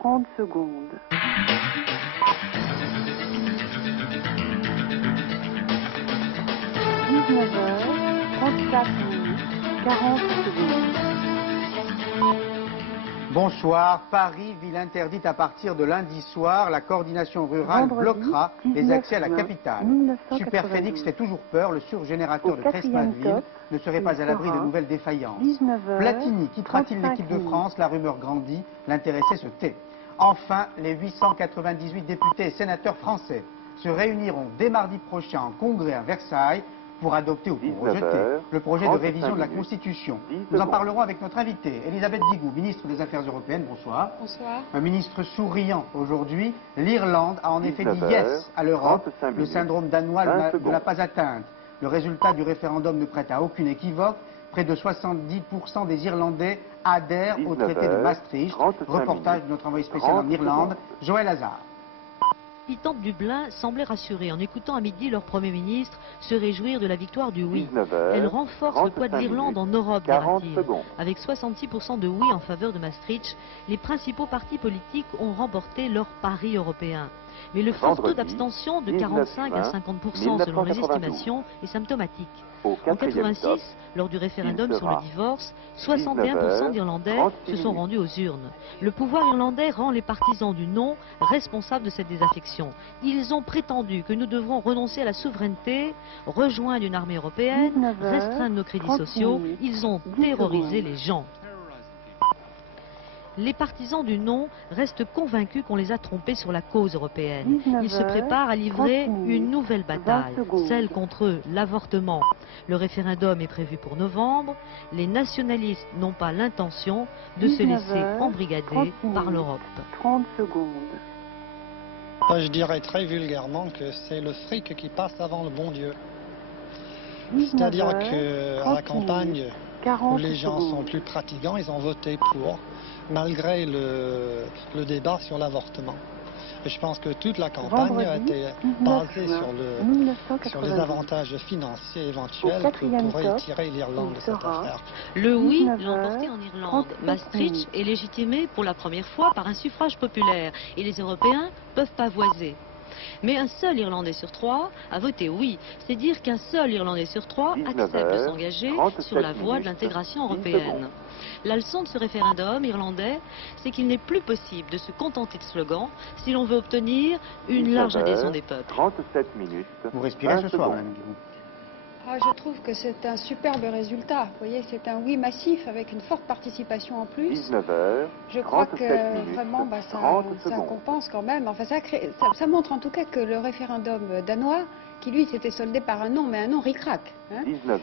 30 secondes. 19h34 minutes, 40 secondes. Bonsoir. Paris, ville interdite à partir de lundi soir. La coordination rurale Vendredi, bloquera les accès à la capitale. 1992. Super Félix fait toujours peur. Le surgénérateur de Crespin-de-Ville ne serait pas à l'abri de nouvelles défaillances. 19h, Platini quittera-t-il l'équipe de France? La rumeur grandit. L'intéressé se tait. Enfin, les 898 députés et sénateurs français se réuniront dès mardi prochain en congrès à Versailles pour adopter ou pour rejeter le projet de révision de la Constitution. Nous en parlerons avec notre invitée, Elisabeth Guigou, ministre des Affaires européennes. Bonsoir. Bonsoir. Un ministre souriant aujourd'hui. L'Irlande a en effet dit yes à l'Europe. Le syndrome danois ne l'a pas atteinte. Le résultat du référendum ne prête à aucune équivoque. Près de 70% des Irlandais adhèrent au traité de Maastricht. Reportage de notre envoyé spécial en Irlande, Joël Hazard. Les habitants de Dublin semblaient rassurés en écoutant à midi leur Premier ministre se réjouir de la victoire du oui. Elle renforce le poids de l'Irlande en Europe, dira-t-il. Avec 66% de oui en faveur de Maastricht, les principaux partis politiques ont remporté leur pari européen. Mais le fort taux d'abstention de 45 à 50% selon les estimations est symptomatique. En 86, lors du référendum sur le divorce, 61% d'Irlandais se sont rendus aux urnes. Le pouvoir irlandais rend les partisans du non responsables de cette désaffection. Ils ont prétendu que nous devrons renoncer à la souveraineté, rejoindre une armée européenne, restreindre nos crédits sociaux. Ils ont terrorisé les gens. Les partisans du non restent convaincus qu'on les a trompés sur la cause européenne. Ils se préparent à livrer une nouvelle bataille, celle contre l'avortement. Le référendum est prévu pour novembre. Les nationalistes n'ont pas l'intention de se laisser embrigader par l'Europe. 30 secondes. Je dirais très vulgairement que c'est le fric qui passe avant le bon Dieu. C'est-à-dire qu'à la campagne, où les gens sont plus pratiquants, ils ont voté pour, malgré le débat sur l'avortement. Et je pense que toute la campagne a été basée sur les avantages financiers éventuels que pourrait tirer l'Irlande de cette affaire. Le oui l'a emporté en Irlande. Maastricht est légitimé pour la première fois par un suffrage populaire et les Européens peuvent pavoiser. Mais un seul Irlandais sur 3 a voté oui. C'est dire qu'un seul Irlandais sur 3 accepte de s'engager sur la voie de l'intégration européenne. La leçon de ce référendum irlandais, c'est qu'il n'est plus possible de se contenter de slogans si l'on veut obtenir une large adhésion des peuples. 37 minutes. Vous respirez ce soir, madame Guigou. Je trouve que c'est un superbe résultat. Vous voyez, c'est un oui massif avec une forte participation en plus. 19h. Je crois que vraiment ça compense quand même. Enfin, ça montre en tout cas que le référendum danois, qui lui s'était soldé par un non, mais un non ric-rac,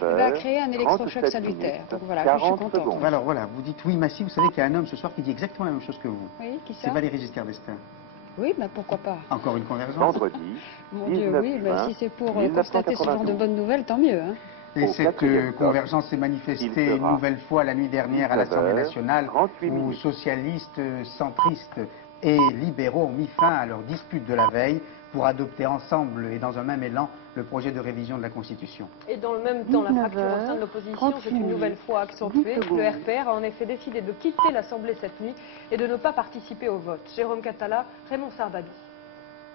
va créer un électrochoc salutaire. Donc voilà, je suis contente. Alors voilà, vous dites oui massif. Vous savez qu'il y a un homme ce soir qui dit exactement la même chose que vous. Oui, qui ça? C'est Valéry Giscard d'Estaing. Oui, ben pourquoi pas. Encore une convergence. Vendredi. Mon Dieu, oui, mais si c'est pour constater ce genre de bonnes nouvelles, tant mieux. Et cette convergence s'est manifestée une nouvelle fois la nuit dernière à l'Assemblée nationale, où socialistes, centristes et libéraux ont mis fin à leur dispute de la veille pour adopter ensemble et dans un même élan le projet de révision de la Constitution. Et dans le même temps, la fracture au sein de l'opposition s'est une nouvelle fois accentuée. Le RPR a en effet décidé de quitter l'Assemblée cette nuit et de ne pas participer au vote. Jérôme Catala, Raymond Sarbadi.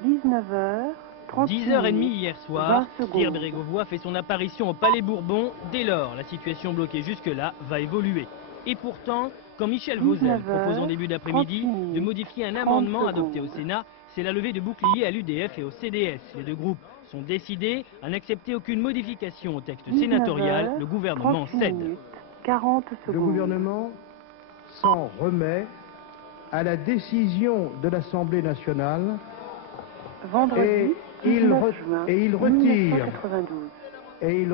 19h. 10h30 hier soir, Pierre Bérégovoy fait son apparition au Palais Bourbon. Dès lors, la situation bloquée jusque-là va évoluer. Et pourtant, quand Michel Vauzel propose en début d'après-midi de modifier un amendement adopté au Sénat, c'est la levée de boucliers à l'UDF et au CDS. Les deux groupes sont décidés à n'accepter aucune modification au texte sénatorial. Le gouvernement cède. 40 secondes. Le gouvernement s'en remet à la décision de l'Assemblée nationale. Vendredi, il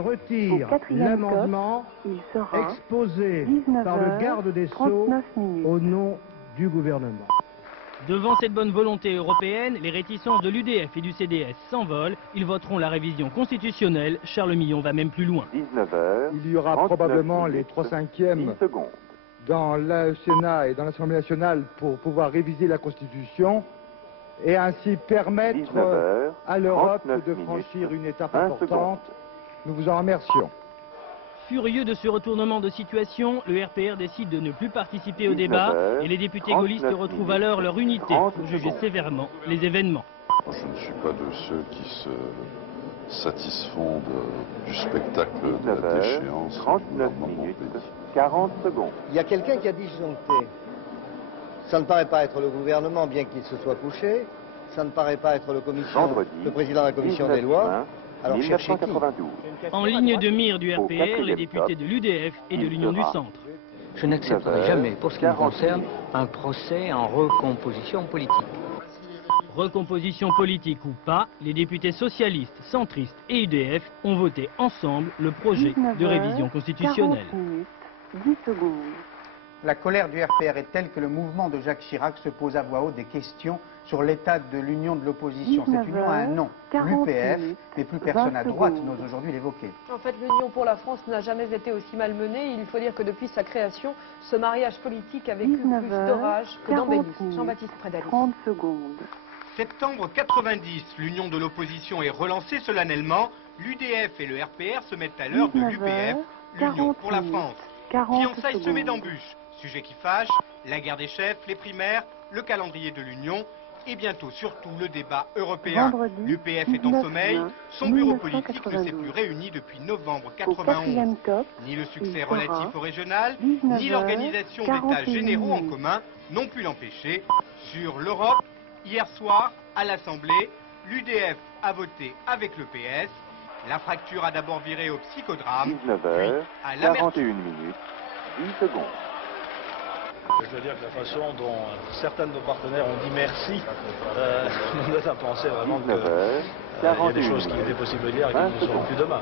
retire l'amendement exposé par le garde des Sceaux au nom du gouvernement. Devant cette bonne volonté européenne, les réticences de l'UDF et du CDS s'envolent. Ils voteront la révision constitutionnelle. Charles Millon va même plus loin. 19h. Il y aura probablement les 3/5 dans le Sénat et dans l'Assemblée nationale pour pouvoir réviser la Constitution et ainsi permettre à l'Europe de franchir une étape importante. Nous vous en remercions. Furieux de ce retournement de situation, le RPR décide de ne plus participer au débat et les députés gaullistes retrouvent alors leur unité pour juger sévèrement les événements. Je ne suis pas de ceux qui se satisfont du spectacle de la déchéance. 39 minutes, 40 secondes. Il y a quelqu'un qui a disjoncté. Ça ne paraît pas être le gouvernement, bien qu'il se soit couché. Ça ne paraît pas être le président de la commission des lois. Alors cherchez qui ? En ligne de mire du RPR, les députés de l'UDF et de l'Union du Centre. Je n'accepterai jamais, pour ce qui me concerne, un procès en recomposition politique. Recomposition politique ou pas, les députés socialistes, centristes et UDF ont voté ensemble le projet de révision constitutionnelle. 10 secondes. La colère du RPR est telle que le mouvement de Jacques Chirac se pose à voix haute des questions sur l'état de l'union de l'opposition. Cette union a un nom, l'UPF, mais plus personne à droite n'ose aujourd'hui l'évoquer. En fait, l'Union pour la France n'a jamais été aussi malmenée. Il faut dire que depuis sa création, ce mariage politique a vécu plus d'orage que d'embellie. Jean-Baptiste Prédalis. 30 secondes. Septembre 90, l'union de l'opposition est relancée solennellement. L'UDF et le RPR se mettent à l'heure de l'UPF, l'Union pour la France. Fiançailles semées d'embûches. Sujet qui fâche, la guerre des chefs, les primaires, le calendrier de l'Union et bientôt surtout le débat européen. L'UPF est en sommeil, son bureau politique ne s'est plus réuni depuis novembre 91. Ni le succès relatif au régional, ni l'organisation d'états généraux en commun n'ont pu l'empêcher. Sur l'Europe, hier soir, à l'Assemblée, l'UDF a voté avec le PS. La fracture a d'abord viré au psychodrame, 19h, à l'amertume. 41 minutes, 10 secondes. Je veux dire que la façon dont certains de nos partenaires ont dit merci nous donne à penser vraiment qu'il y a des choses qui étaient possibles hier et qui ne le seront plus demain.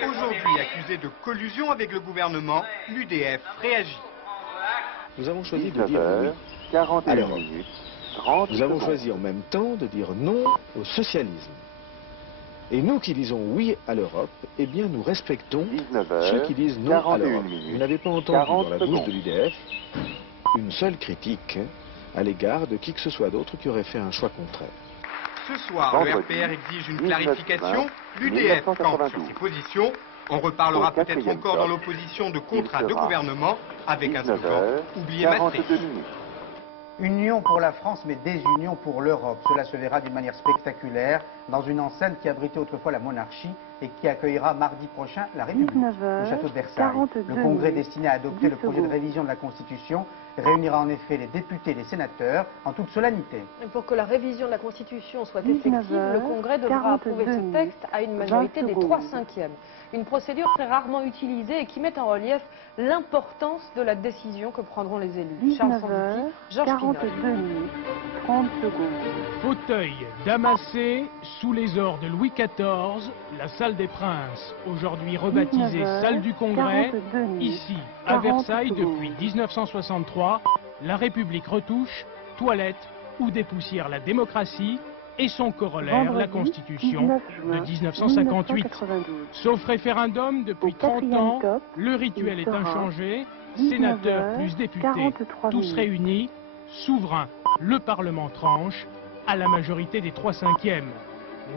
Aujourd'hui accusé de collusion avec le gouvernement, l'UDF réagit. Nous avons choisi de dire oui 41 à l'Europe. minutes, 30 Nous avons secondes. choisi en même temps de dire non au socialisme. Et nous qui disons oui à l'Europe, eh bien nous respectons 19h, ceux qui disent non à 41 l'Europe. minutes, Vous n'avez pas entendu 40 dans la bouche secondes. de l'UDF une seule critique à l'égard de qui que ce soit d'autre qui aurait fait un choix contraire. Ce soir, le RPR exige une clarification, l'UDF campe sur ses positions. On reparlera peut-être encore dans l'opposition de contrat de gouvernement avec un slogan « Oubliez Maastricht ». Union pour la France, mais désunion pour l'Europe. Cela se verra d'une manière spectaculaire dans une enceinte qui abritait autrefois la monarchie et qui accueillera mardi prochain la République, le château de Versailles. Le congrès destiné à adopter le projet de révision de la Constitution réunira en effet les députés et les sénateurs en toute solennité. Et pour que la révision de la Constitution soit effective, le Congrès devra approuver ce texte à une majorité des 3/5. Une procédure très rarement utilisée et qui met en relief l'importance de la décision que prendront les élus. Charles Sanduki, Georges Pinot. 30 secondes. Fauteuil damassé sous les ors de Louis XIV, la salle des Princes, aujourd'hui rebaptisée salle du Congrès, ici à Versailles depuis 1963, la République retouche, toilette ou dépoussière la démocratie et son corollaire, la Constitution de 1958. Sauf référendum depuis 30 ans, le rituel est inchangé, sénateurs plus députés, tous réunis, souverain, le Parlement tranche, à la majorité des 3/5.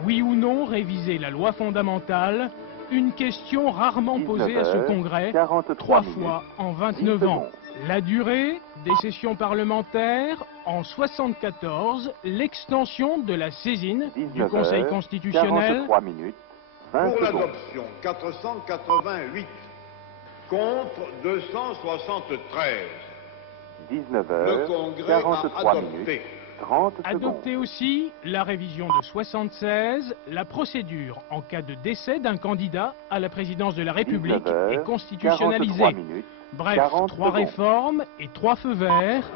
Oui ou non réviser la loi fondamentale, une question rarement posée à ce Congrès, 3 fois en 29 ans. La durée des sessions parlementaires, en 74, l'extension de la saisine du Conseil constitutionnel. 43 minutes, 20 Pour secondes. l'adoption, 488. Contre, 273. 19h, Le Congrès 43 a adopté. minutes, 30 secondes. Adopter aussi la révision de 76, la procédure en cas de décès d'un candidat à la présidence de la République 19h, est constitutionnalisée. 43 minutes, Bref, 40 3 secondes. réformes et 3 feux verts.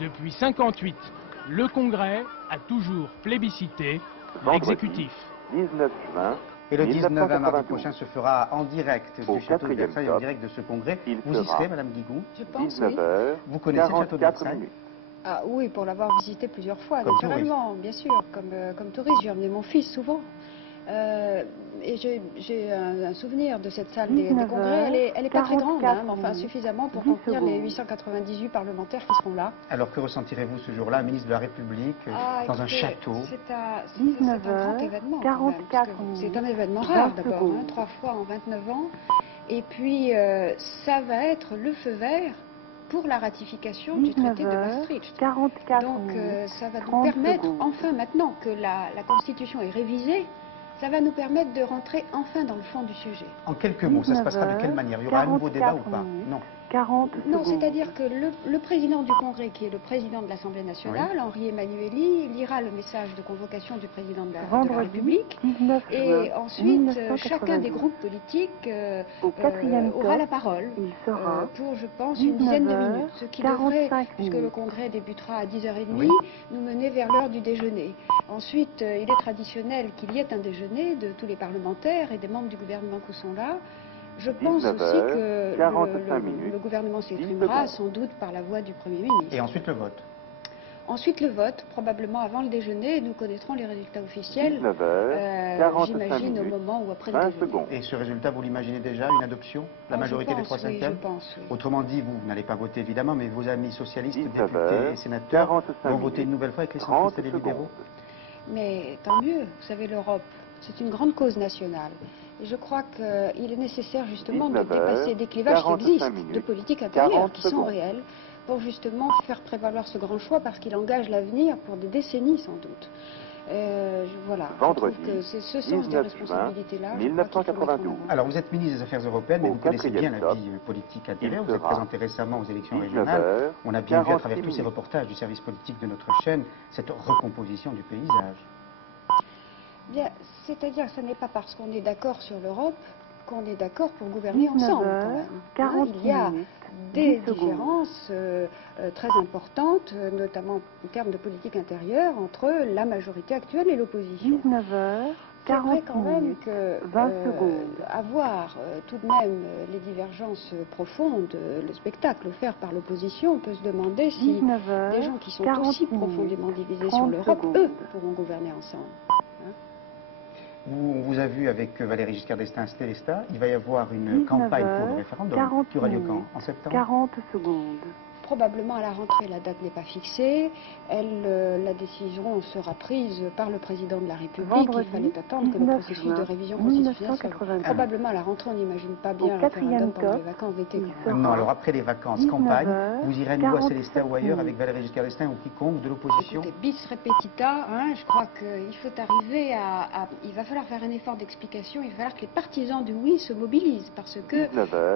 Depuis 58, le Congrès a toujours plébiscité l'exécutif. 19 juin. Et le 19 mardi 1992. prochain se fera en direct Au du château de 4e Versailles, en top, direct de ce congrès. il Vous y sera serez, Madame Guigou? Je pense, oui. 19h, Vous connaissez le château de 44 Versailles? minutes. Ah oui, pour l'avoir visité plusieurs fois, Comme naturellement, bien sûr, comme touriste. J'ai emmené mon fils souvent. Et j'ai un souvenir de cette salle des congrès. Elle est pas très grande, hein, mais enfin suffisamment pour contenir les 898 parlementaires qui seront là. Alors que ressentirez-vous ce jour-là, ministre de la République, dans un château? C'est un grand événement. quand même, parce que c'est un événement rare d'abord, hein, 3 fois en 29 ans. Et puis, ça va être le feu vert pour la ratification du traité de Maastricht. 44 Donc, ça va nous permettre, enfin, maintenant que la Constitution est révisée, ça va nous permettre de rentrer enfin dans le fond du sujet. En quelques mots, ça se passera de quelle manière? Il y aura un nouveau débat ou pas? Non. 40 non, c'est-à-dire que le président du Congrès, qui est le président de l'Assemblée nationale, oui. Henri Emmanuelli, lira le message de convocation du président de la République. Et ensuite, chacun des groupes politiques aura la parole pour, je pense, une dizaine de minutes. Ce qui devrait, puisque le Congrès débutera à 10h30, oui. nous mener vers l'heure du déjeuner. Ensuite, il est traditionnel qu'il y ait un déjeuner de tous les parlementaires et des membres du gouvernement qui sont là. Je pense aussi que le gouvernement s'exprimera sans doute par la voix du Premier ministre. Et ensuite le vote? Ensuite le vote, probablement avant le déjeuner, nous connaîtrons les résultats officiels, j'imagine au moment ou après le déjeuner. Et ce résultat, vous l'imaginez déjà, une adoption? La majorité des 3/5? Oui, je pense, oui. Autrement dit, vous n'allez pas voter évidemment, mais vos amis socialistes, députés et sénateurs vont voter une nouvelle fois avec les centristes et les libéraux? Mais tant mieux, vous savez, l'Europe, c'est une grande cause nationale. Et je crois qu'il est nécessaire justement de dépasser des clivages qui existent, de politiques intérieures qui sont réelles, pour justement faire prévaloir ce grand choix parce qu'il engage l'avenir pour des décennies sans doute. Voilà, Vendredi, je trouve que c'est ce sens de responsabilité-là. 1992. Alors vous êtes ministre des Affaires européennes, mais vous connaissez bien la vie politique intérieure. Vous êtes présenté récemment aux élections régionales. On a bien vu à travers tous ces reportages du service politique de notre chaîne cette recomposition du paysage. Bien, c'est-à-dire que ce n'est pas parce qu'on est d'accord sur l'Europe qu'on est d'accord pour gouverner ensemble quand même. Il y a des différences très importantes, notamment en termes de politique intérieure, entre la majorité actuelle et l'opposition. 19h. C'est vrai quand même que avoir tout de même les divergences profondes, le spectacle offert par l'opposition, on peut se demander si des gens qui sont aussi profondément divisés sur l'Europe, eux, pourront gouverner ensemble. On vous a vu avec Valéry Giscard d'Estaing, Stelesta. Il va y avoir une campagne pour le référendum qui aura lieu quand? En septembre? 40 secondes. Probablement à la rentrée, la date n'est pas fixée. La décision sera prise par le président de la République. Il fallait attendre que le processus de révision constitutionnelle soit probablement à la rentrée. On n'imagine pas bien le référendum pendant les vacances d'été. Non, alors après les vacances, campagne, vous irez à nouveau à Sélestat ou ailleurs avec Valéry Giscard d'Estaing ou quiconque de l'opposition? Bis repetita, je crois qu'il faut arriver il va falloir faire un effort d'explication. Il va falloir que les partisans du oui se mobilisent parce que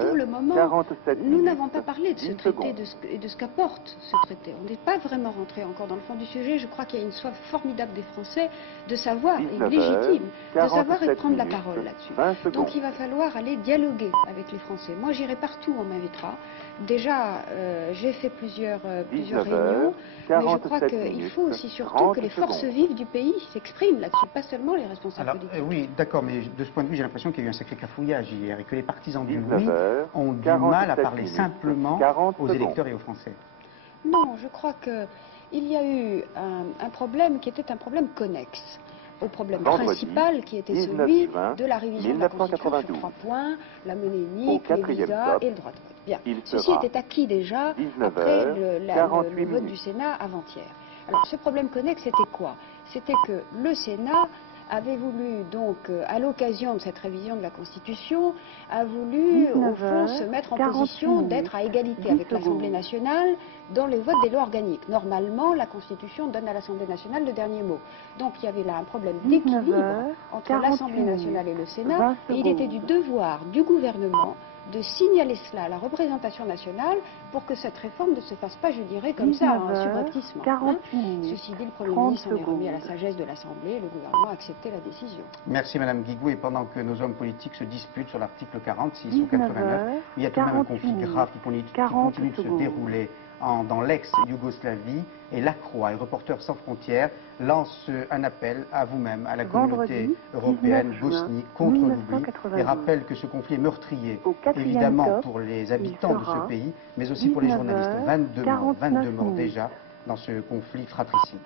pour le moment, nous n'avons pas parlé de ce traité de ce qu'apporte ce traité. On n'est pas vraiment rentré encore dans le fond du sujet. Je crois qu'il y a une soif formidable des Français de savoir, et légitime, de savoir et de prendre la parole là-dessus. Donc il va falloir aller dialoguer avec les Français. Moi j'irai partout, on m'invitera. Déjà, j'ai fait plusieurs réunions, mais je crois qu'il faut aussi surtout que les forces vives du pays s'expriment là-dessus, pas seulement les responsables politiques. Oui, d'accord, mais de ce point de vue, j'ai l'impression qu'il y a eu un sacré cafouillage hier et que les partisans du oui ont du mal à parler simplement aux électeurs et aux Français. Non, je crois qu'il y a eu un problème qui était un problème connexe au problème principal qui était celui de la révision de la Constitution sur 3 points, la monnaie unique, les visas et le droit de vote. Bien, ceci était acquis déjà après le vote du Sénat avant-hier. Alors ce problème connexe, c'était quoi? C'était que le Sénat avait voulu donc, à l'occasion de cette révision de la Constitution, a voulu au fond se mettre en position d'être à égalité avec l'Assemblée nationale dans le vote des lois organiques. Normalement, la Constitution donne à l'Assemblée nationale le dernier mot. Donc il y avait là un problème d'équilibre entre l'Assemblée nationale et le Sénat, et il était du devoir du gouvernement de signaler cela à la représentation nationale pour que cette réforme ne se fasse pas, je dirais, comme ça, en subrepticement. Ceci dit, le Premier ministre en est remis à la sagesse de l'Assemblée et le gouvernement a accepté la décision. Merci Madame Guigou. Et pendant que nos hommes politiques se disputent sur l'article 46 ou 89, il y a tout de même un conflit grave qui continue de se dérouler dans l'ex-Yougoslavie, et la Croix et Reporters sans frontières lance un appel à vous-même, à la communauté européenne, bosnique, contre l'oubli, et rappelle que ce conflit est meurtrier, évidemment pour les habitants de ce pays, mais aussi pour les journalistes. 22 morts déjà dans ce conflit fratricide.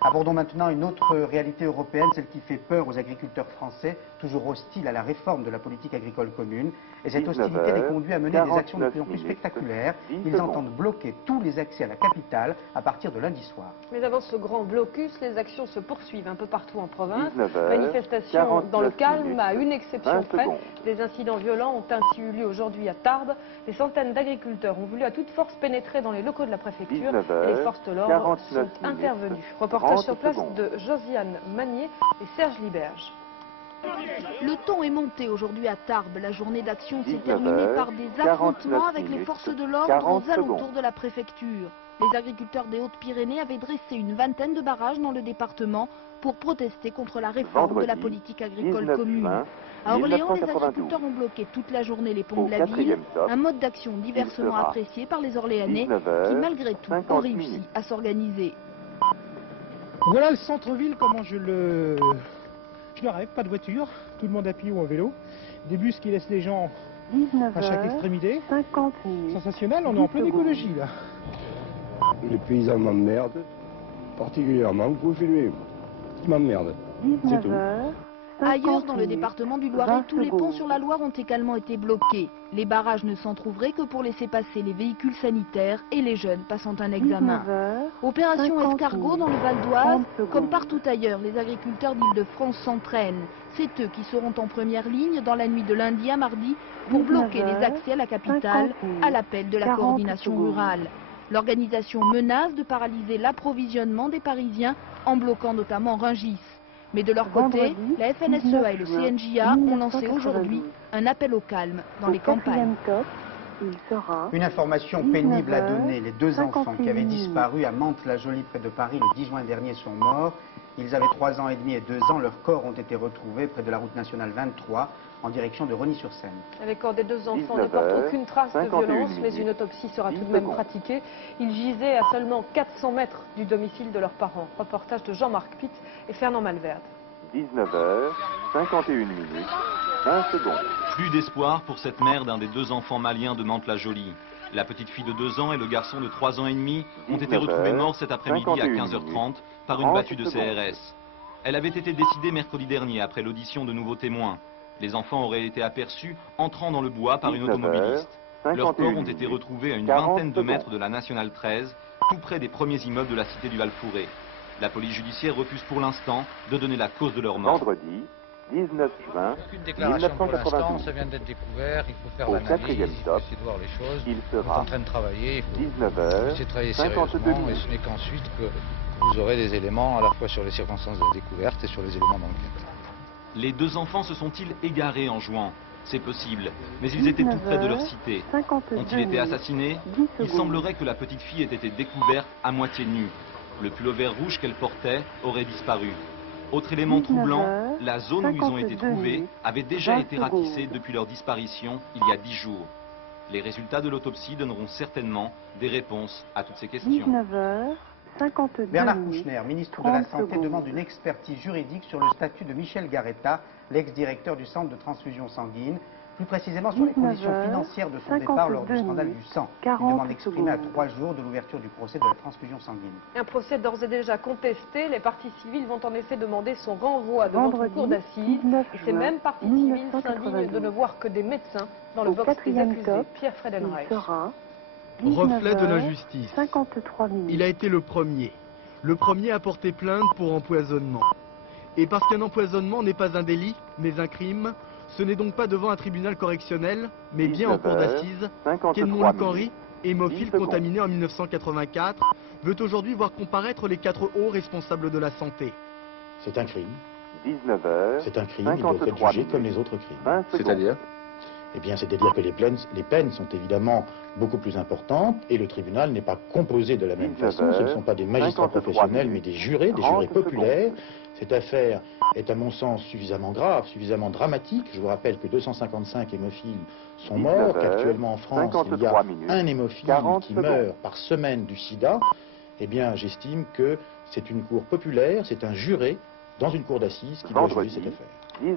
Abordons maintenant une autre réalité européenne, celle qui fait peur aux agriculteurs français, toujours hostiles à la réforme de la politique agricole commune. Et cette hostilité les conduit à mener des actions de plus en plus spectaculaires. Ils entendent bloquer tous les accès à la capitale à partir de lundi soir. Mais avant ce grand blocus, les actions se poursuivent un peu partout en province. Manifestations dans le calme, à une exception près. Des incidents violents ont ainsi eu lieu aujourd'hui à Tarbes. Des centaines d'agriculteurs ont voulu à toute force pénétrer dans les locaux de la préfecture et les forces de l'ordre sont intervenues. Reportage sur place de Josiane Magnier et Serge Liberge. Le ton est monté aujourd'hui à Tarbes. La journée d'action s'est terminée par des affrontements avec les forces de l'ordre aux alentours de la préfecture. Les agriculteurs des Hautes-Pyrénées avaient dressé une vingtaine de barrages dans le département pour protester contre la réforme de la politique agricole commune. À Orléans, les agriculteurs ont bloqué toute la journée les ponts de la ville, un mode d'action diversement apprécié par les Orléanais qui, malgré tout, ont réussi à s'organiser. Voilà le centre-ville, comment je le rêve, pas de voiture, tout le monde à pied ou en vélo, des bus qui laissent les gens à chaque extrémité. Sensationnel, on est en pleine écologie là. Les paysans m'emmerdent, particulièrement, vous filmez, ils m'emmerdent, c'est tout. Ailleurs dans le département du Loiret, tous les ponts sur la Loire ont également été bloqués. Les barrages ne s'entrouvraient que pour laisser passer les véhicules sanitaires et les jeunes passant un examen. Opération escargot dans le Val d'Oise, comme partout ailleurs, les agriculteurs d'Île-de-France s'entraînent. C'est eux qui seront en première ligne dans la nuit de lundi à mardi pour bloquer les accès à la capitale à l'appel de la coordination rurale. L'organisation menace de paralyser l'approvisionnement des Parisiens en bloquant notamment Rungis. Mais de leur côté, la FNSEA et le CNJA ont lancé aujourd'hui un appel au calme dans les campagnes. Une information pénible à donner. Les deux enfants qui avaient disparu à Mantes-la-Jolie près de Paris le 10 juin dernier sont morts. Ils avaient 3 ans et demi et 2 ans. Leurs corps ont été retrouvés près de la route nationale 23 en direction de Rosny-sur-Seine. Les corps des deux enfants ne portent aucune trace de violence, mais une autopsie sera tout de même pratiquée. Ils gisaient à seulement 400 mètres du domicile de leurs parents. Reportage de Jean-Marc Pitt et Fernand Malverde. 19h, 51 minutes, 20 secondes. Plus d'espoir pour cette mère d'un des deux enfants maliens de Mantes-la-Jolie. La petite fille de 2 ans et le garçon de 3 ans et demi ont été retrouvés morts cet après-midi à 15h30 par une battue de CRS. Elle avait été décidée mercredi dernier après l'audition de nouveaux témoins. Les enfants auraient été aperçus entrant dans le bois par une automobiliste. Leurs corps ont été retrouvés à une vingtaine de mètres de la Nationale 13, tout près des premiers immeubles de la cité du Val-Fouré. La police judiciaire refuse pour l'instant de donner la cause de leur mort. Vendredi 19 juin aucune déclaration pour l'instant, ça vient d'être découvert, il faut faire l'analyse, il faut essayer de voir les choses. On est en train de travailler, il faut essayer de travailler sérieusement et ce n'est qu'ensuite que vous aurez des éléments à la fois sur les circonstances de la découverte et sur les éléments d'enquête. Les deux enfants se sont-ils égarés en jouant? C'est possible, mais ils étaient tout près de leur cité. Ont-ils été assassinés? Il semblerait que la petite fille ait été découverte à moitié nue. Le pullover rouge qu'elle portait aurait disparu. Autre élément troublant, la zone où ils ont été trouvés avait déjà été ratissée depuis leur disparition il y a 10 jours. Les résultats de l'autopsie donneront certainement des réponses à toutes ces questions. 19h52. Bernard Kouchner, ministre de la Santé, demande une expertise juridique sur le statut de Michel Garetta, l'ex-directeur du centre de transfusion sanguine, plus précisément sur les conditions financières de son départ lors du scandale du sang. Une demande exprimée à 3 jours de l'ouverture du procès de la transfusion sanguine. Un procès d'ores et déjà contesté. Les parties civiles vont en effet demander son renvoi devant une cour d'assises. Et ces mêmes parties civiles s'indignent de ne voir que des médecins dans le box des accusés. Pierre Fredenreich. Reflet de l'injustice. Il a été le premier à porter plainte pour empoisonnement. Et parce qu'un empoisonnement n'est pas un délit, mais un crime, ce n'est donc pas devant un tribunal correctionnel, mais bien en cour d'assises, qu'Edmond Luc-Henry, hémophile contaminé en 1984, veut aujourd'hui voir comparaître les 4 hauts responsables de la santé. C'est un crime. 19h, c'est un crime, il doit être jugé comme les autres crimes. C'est-à-dire ? Eh bien, c'est-à-dire que les peines sont évidemment beaucoup plus importantes et le tribunal n'est pas composé de la même façon. Ce ne sont pas des magistrats professionnels, mais des jurés populaires. Cette affaire est à mon sens suffisamment grave, suffisamment dramatique. Je vous rappelle que 255 hémophiles sont morts, qu'actuellement en France, il y a un hémophile qui meurt par semaine du sida. Eh bien, j'estime que c'est une cour populaire, c'est un juré dans une cour d'assises qui doit juger cette affaire.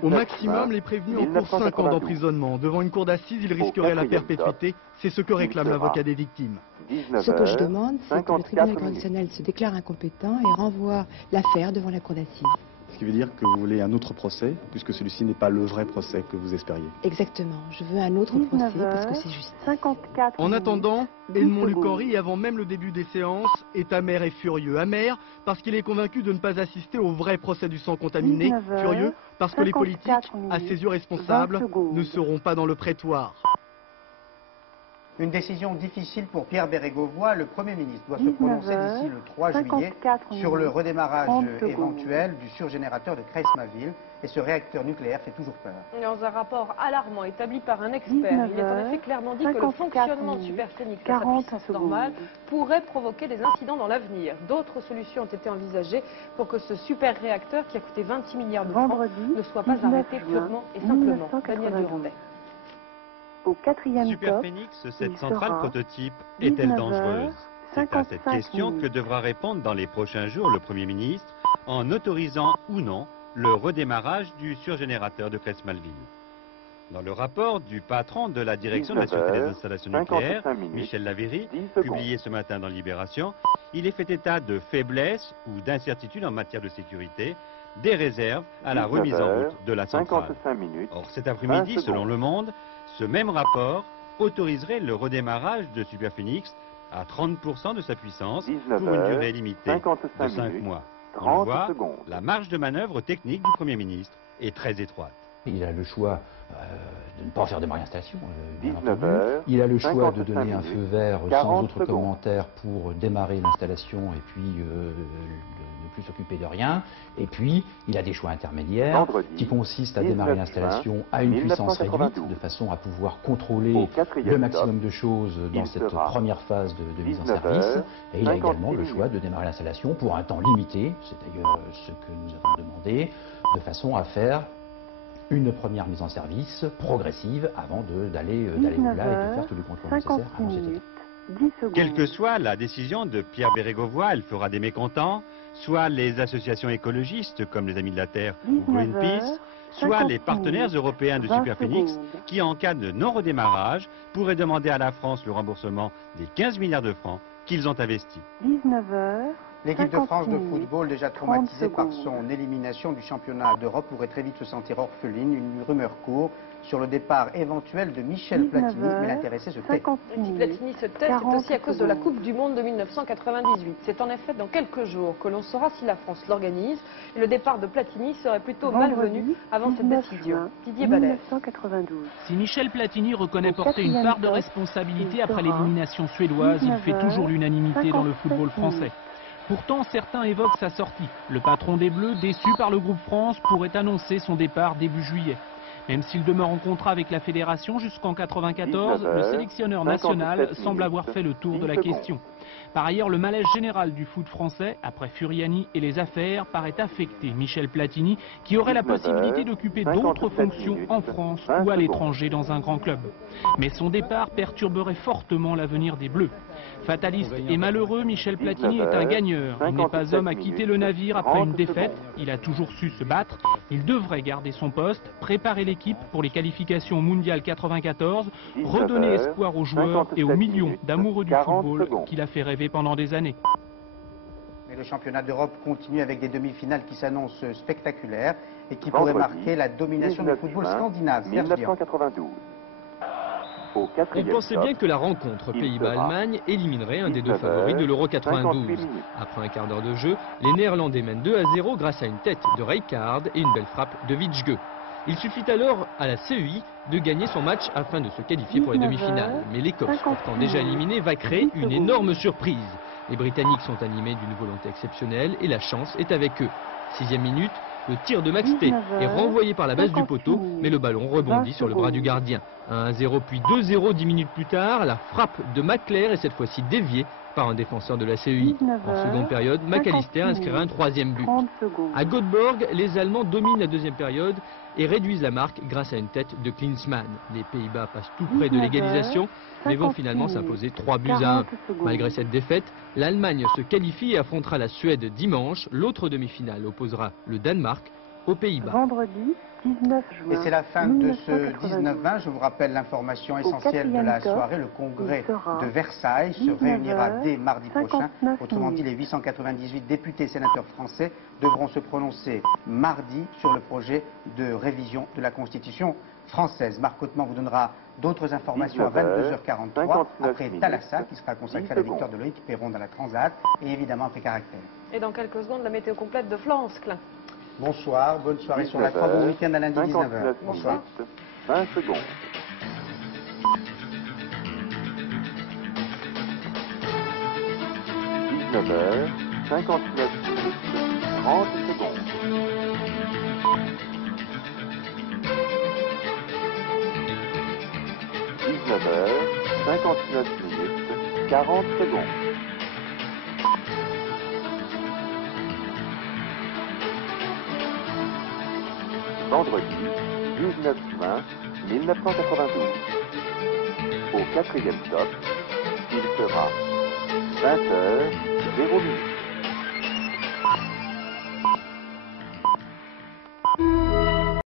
Au maximum, les prévenus encourent 5 ans d'emprisonnement. Devant une cour d'assises, ils risqueraient la perpétuité. C'est ce que réclame l'avocat des victimes. Ce que je demande, c'est que le tribunal correctionnel se déclare incompétent et renvoie l'affaire devant la cour d'assises. Ce qui veut dire que vous voulez un autre procès, puisque celui-ci n'est pas le vrai procès que vous espériez. Exactement. Je veux un autre procès parce que c'est juste. 54 En attendant, Edmond Luc-Henry, avant même le début des séances, est amer et furieux. Amer parce qu'il est convaincu de ne pas assister au vrai procès du sang contaminé. Furieux parce que les politiques, à ses yeux responsables, ne seront pas dans le prétoire. Une décision difficile pour Pierre Bérégovoy. Le Premier ministre doit se prononcer d'ici le 3 juillet sur le redémarrage éventuel du surgénérateur de Creys-Maville. Et ce réacteur nucléaire fait toujours peur. Dans un rapport alarmant établi par un expert, il est en effet clairement dit que le fonctionnement de Superphénix à sa puissance normale pourrait provoquer des incidents dans l'avenir. D'autres solutions ont été envisagées pour que ce super réacteur, qui a coûté 26 milliards de francs, ne soit pas arrêté purement et simplement. Daniel Durandais. Au 4e Superphénix, cette centrale prototype, est-elle dangereuse? C'est à cette question que devra répondre dans les prochains jours le Premier ministre en autorisant ou non le redémarrage du surgénérateur de Creys-Malville. Dans le rapport du patron de la direction de la sûreté des installations nucléaires, Michel Lavéry, publié ce matin dans Libération, il est fait état de faiblesses ou d'incertitudes en matière de sécurité, des réserves à la remise en route de la centrale. Or, cet après-midi, selon Le Monde, ce même rapport autoriserait le redémarrage de Superphénix à 30% de sa puissance pour une durée limitée de 5 mois. On le voit, la marge de manœuvre technique du Premier ministre est très étroite. Il a le choix de ne pas faire démarrer l'installation, bien entendu. Il a le choix de donner un feu vert sans autre commentaire pour démarrer l'installation et puis ne plus s'occuper de rien. Et puis, il a des choix intermédiaires qui consistent à démarrer l'installation à une puissance réduite de façon à pouvoir contrôler le maximum de choses dans cette première phase de mise en service. Et il a également le choix de démarrer l'installation pour un temps limité, c'est d'ailleurs ce que nous avons demandé, de façon à faire une première mise en service progressive avant d'aller au-delà et de faire tous les contrôles nécessaires avant cette étape. Quelle que soit la décision de Pierre Bérégovoy, elle fera des mécontents, soit les associations écologistes comme les Amis de la Terre ou Greenpeace, soit les partenaires européens de Superphénix qui, en cas de non-redémarrage, pourraient demander à la France le remboursement des 15 milliards de francs qu'ils ont investis. 19h. L'équipe de France de football, déjà traumatisée par son élimination du championnat d'Europe, pourrait très vite se sentir orpheline. Une rumeur court sur le départ éventuel de Michel Platini, mais l'intéressé se tait. Si Platini se tait, c'est aussi à cause de la Coupe du Monde de 1998. C'est en effet dans quelques jours que l'on saura si la France l'organise. Le départ de Platini serait plutôt malvenu avant cette décision. Didier Ballet. Si Michel Platini reconnaît porter une part de responsabilité après l'élimination suédoise, il fait toujours l'unanimité dans le football français. Pourtant, certains évoquent sa sortie. Le patron des Bleus, déçu par le groupe France, pourrait annoncer son départ début juillet. Même s'il demeure en contrat avec la fédération jusqu'en 1994, le sélectionneur national semble avoir fait le tour de la question. Par ailleurs, le malaise général du foot français, après Furiani et les affaires, paraît affecter Michel Platini, qui aurait la possibilité d'occuper d'autres fonctions en France ou à l'étranger dans un grand club. Mais son départ perturberait fortement l'avenir des Bleus. Fataliste et malheureux, Michel Platini est un gagneur. Il n'est pas homme à quitter le navire après une défaite. Il a toujours su se battre. Il devrait garder son poste, préparer l'équipe pour les qualifications mondiales 94, redonner espoir aux joueurs et aux millions d'amoureux du football qu'il a fait rêver pendant des années. Mais le championnat d'Europe continue avec des demi-finales qui s'annoncent spectaculaires et qui pourraient marquer la domination du football scandinave. 1992. On pensait bien que la rencontre Pays-Bas-Allemagne éliminerait un des deux favoris de l'Euro 92. Après un quart d'heure de jeu, les Néerlandais mènent 2-0 grâce à une tête de Rijkaard et une belle frappe de Witschge. Il suffit alors à la CEI de gagner son match afin de se qualifier pour les demi-finales. Mais l'Écosse, pourtant déjà éliminée, va créer une énorme surprise. Les Britanniques sont animés d'une volonté exceptionnelle et la chance est avec eux. 6e minute, le tir de Max T est renvoyé par la base du poteau, mais le ballon rebondit sur le bras du gardien. 1-0 puis 2-0 10 minutes plus tard, la frappe de Maclair est cette fois-ci déviée par un défenseur de la CEI. En seconde période, McAllister inscrira un 3e but. À Göteborg, les Allemands dominent la deuxième période et réduisent la marque grâce à une tête de Klinsmann. Les Pays-Bas passent tout près de l'égalisation, mais vont finalement s'imposer 3-1. Malgré cette défaite, l'Allemagne se qualifie et affrontera la Suède dimanche. L'autre demi-finale opposera le Danemark aux Pays-Bas. Vendredi 19 juin. Et c'est la fin de ce 19-20. Je vous rappelle l'information essentielle de la soirée. Le congrès de Versailles se réunira dès mardi prochain. Autrement dit, les 898 députés et sénateurs français devront se prononcer mardi sur le projet de révision de la Constitution française. Marc Cottemann vous donnera d'autres informations à 22h43 après Thalassa qui sera consacré à la victoire de Loïc Perron dans la Transat et évidemment après Caractère. Et dans quelques secondes, la météo complète de Florence Klein. Bonsoir, bonne soirée sur la Croix, bon week-end à lundi 19h. Bonsoir. 20 secondes. « 19h, 59 minutes, 30 secondes. » 19h, 59 minutes, 40 secondes. Vendredi 19 juin 1992. Au 4e stop, il sera 20h 0 minutes.